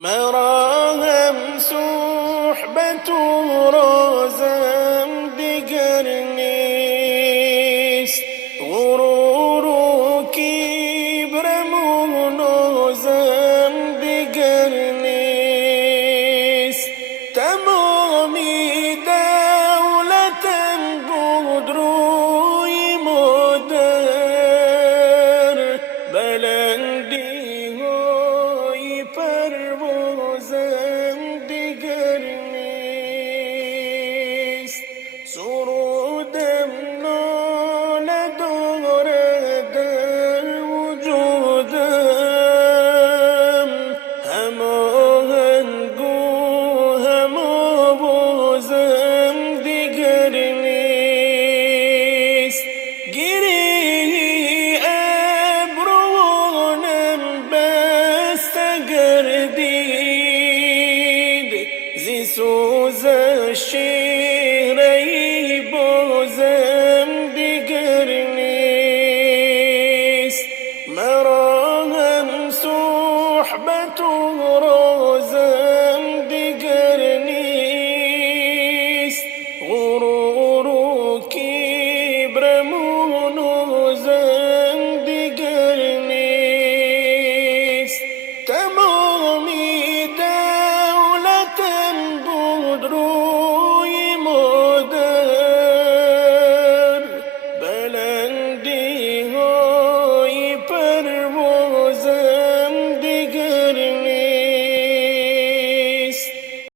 مرا هم صحبت و رازم دیگر نیست، غرور و کبرم و نازم دیگر نیست. تمامی دولتم بود روی مادر، بلندی های پروازم